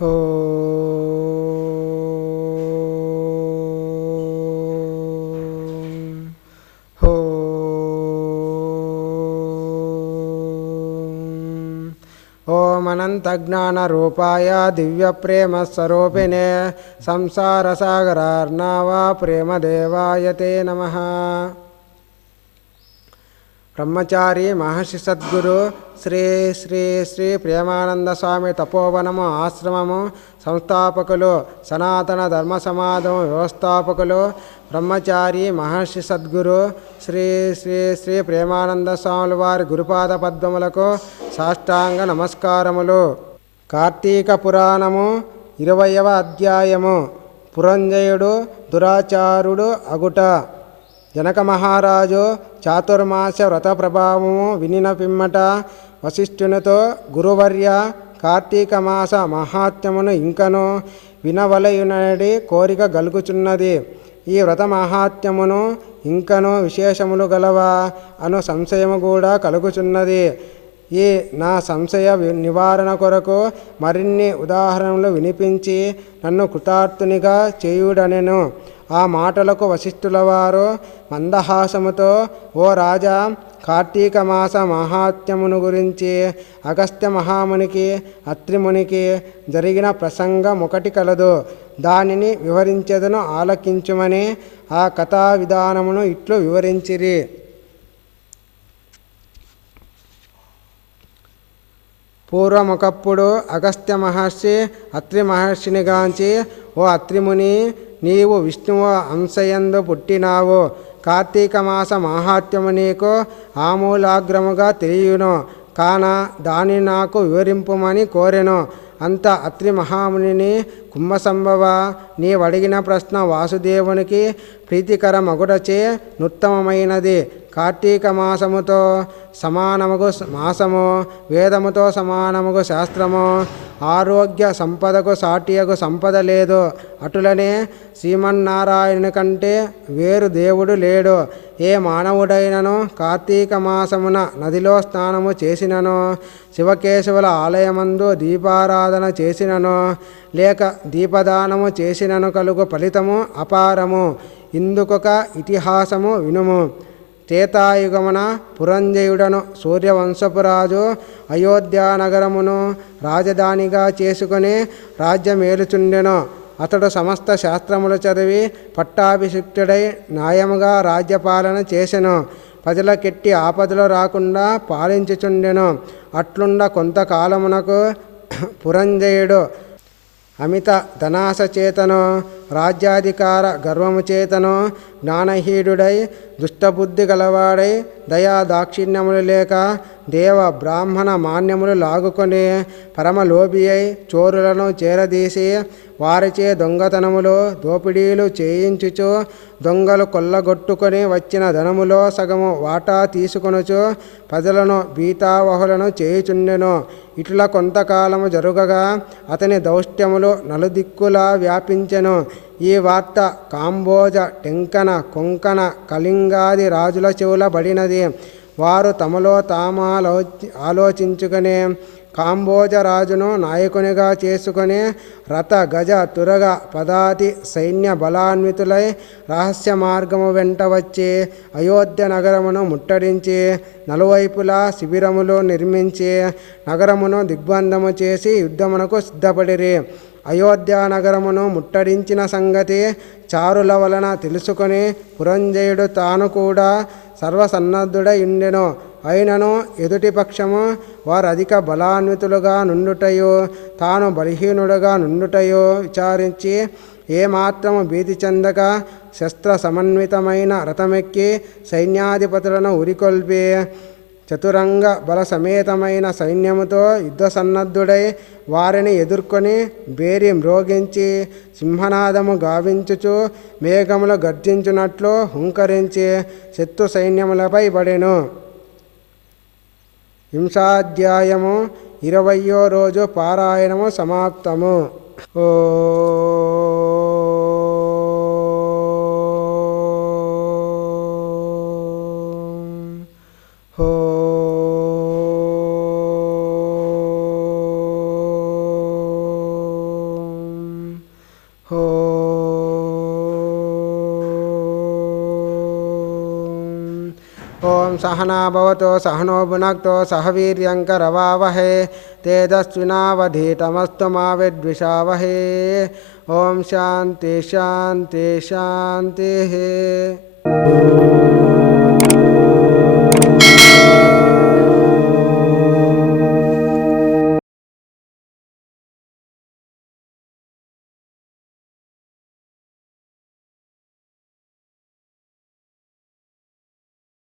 Om, Om. ॐ अनन्तज्ञानरूपाय दिव्यप्रेमस्वरूपिणे प्रेम देवाय ते नमः బ్రహ్మచారి మహర్షి సద్గురు శ్రీ శ్రీ శ్రీ ప్రేమానంద స్వామి తపోవనము ఆశ్రమము సంస్థాపకులు సనాతన ధర్మ సమాజం వ్యవస్థాపకులు బ్రహ్మచారి మహర్షి సద్గురు శ్రీ శ్రీ శ్రీ ప్రేమానంద స్వాముల వారి గురుపాద పద్మములకు సాష్టాంగ నమస్కారములు. కార్తీక పురాణము ఇరవయవ అధ్యాయము. పురంజయుడు దురాచారుడు అగుట. జనక మహారాజు చాతుర్మాస వ్రత ప్రభావము వినిన పిమ్మట వశిష్ఠునితో గురువర్య కార్తీక మాస మహాత్మ్యమును ఇంకను వినవలయునడి కోరిక గలుగుచున్నది. ఈ వ్రత మహాత్మ్యమును ఇంకను విశేషములు గలవా అను సంశయము కూడా కలుగుచున్నది. ఈ నా సంశయ వి- నివారణ కొరకు మరిన్ని ఉదాహరణలు వినిపించి నన్ను కృతార్థునిగా చేయుడనెను. ఆ మాటలకు వశిష్ఠుల వారు మందహాసముతో ఓ రాజా కార్తీక మాస మహాత్మ్యమును గురించి అగస్త్య మహామునికి అత్రిమునికి జరిగిన ప్రసంగం ఒకటి కలదు. దానిని వివరించెదను ఆలకించుమని ఆ కథా విధానమును ఇట్లు వివరించిరి. పూర్వమొకప్పుడు అగస్త్య మహర్షి అత్రి మహర్షిని గాంచి ఓ అత్రిముని నీవు విష్ణువు అంశయందు పుట్టినావు. కార్తీక మాస మాహాత్యము నీకు ఆమూలాగ్రముగా తెలియను. కాన దాని నాకు వివరింపుమని కోరెను. అంత అత్రి మహామునిని కుంభసంభవ నీవడిగిన ప్రశ్న వాసుదేవునికి ప్రీతికర మగుడచే నుత్తమమైనది. కార్తీక మాసముతో సమానముగు మాసము వేదముతో సమానముగు శాస్త్రము ఆరోగ్య సంపదకు సాటియగు సంపద లేదు. అటులనే శ్రీమన్నారాయణుని కంటే వేరు దేవుడు లేడు. ఏ మానవుడైనను కార్తీక మాసమున నదిలో స్నానము చేసినను శివకేశవుల ఆలయమందు దీపారాధన చేసినను లేక దీపదానము చేసినను కలుగు ఫలితము అపారము. ఇందుకొక ఇతిహాసము వినుము. త్రేతాయుగమున పురంజయుడను సూర్యవంశపురాజు అయోధ్యానగరమును రాజధానిగా చేసుకుని రాజ్యమేలుచుండెను. అతడు సమస్త శాస్త్రములు చదివి పట్టాభిషిక్తుడై న్యాయముగా రాజ్యపాలన చేసెను. ప్రజలకెట్టి ఆపదలు రాకుండా పాలించుచుండెను. అట్లుండ కొంతకాలమునకు పురంజయుడు అమిత ధనాశ చేతను రాజ్యాధికార గర్వము చేతను జ్ఞానహీనుడై దుష్టబుద్ధి గలవాడై దయా దాక్షిణ్యములు లేక దేవ బ్రాహ్మణ మాన్యములు లాగుకొని పరమలోభి అయి చోరులను చేరదీసి వారిచే దొంగతనములు దోపిడీలు చేయించుచు దొంగలు కొల్లగొట్టుకొని వచ్చిన ధనములో సగము వాటా తీసుకొనుచు ప్రజలను బీతావహులను చేయుచుండెను. ఇట్లా కొంతకాలము జరుగగా అతని దౌష్ట్యములు నలుదిక్కులా వ్యాపించెను. ఈ వార్త కాంబోజ టెంకన కొంకణ కళింగాది రాజుల చెవుల పడినది వారు తమలో తామాలో ఆలోచించుకునే కాంబోజ రాజును నాయకునిగా చేసుకుని రథ గజ తురగ పదాతి సైన్య బలాన్వితులై రహస్య మార్గము వెంట వచ్చి అయోధ్య నగరమును ముట్టడించి నలువైపులా శిబిరములు నిర్మించి నగరమును దిగ్బంధము చేసి యుద్ధమునకు సిద్ధపడిరి. అయోధ్య నగరమును ముట్టడించిన సంగతి చారుల వలన తెలుసుకొని పురంజయుడు తాను కూడా సర్వసన్నద్ధుడై ఉండెను. అయినను ఎదుటి పక్షము వారు అధిక బలాన్వితులుగా నుండుటయో తాను బలహీనుడుగా నుండుటయో విచారించి ఏమాత్రము భీతి చెందక శస్త్ర సమన్వితమైన రథమెక్కి సైన్యాధిపతులను ఉరికొల్పి చతురంగ బల సమేతమైన సైన్యముతో యుద్ధ సన్నద్ధుడై వారిని ఎదుర్కొని బేరి మ్రోగించి సింహనాదము గావించుచు మేఘములు గర్జించునట్లు హుంకరించి శత్రు సైన్యములపై పడెను. హింసాధ్యాయము ఇరవయో రోజు పారాయణము సమాప్తము ఓ హో హో ओं सहना सहनो भुन सह वीर्यङ्करवावहे तेजस्विनावधीतमस्तु ओं शाति शाति शाति।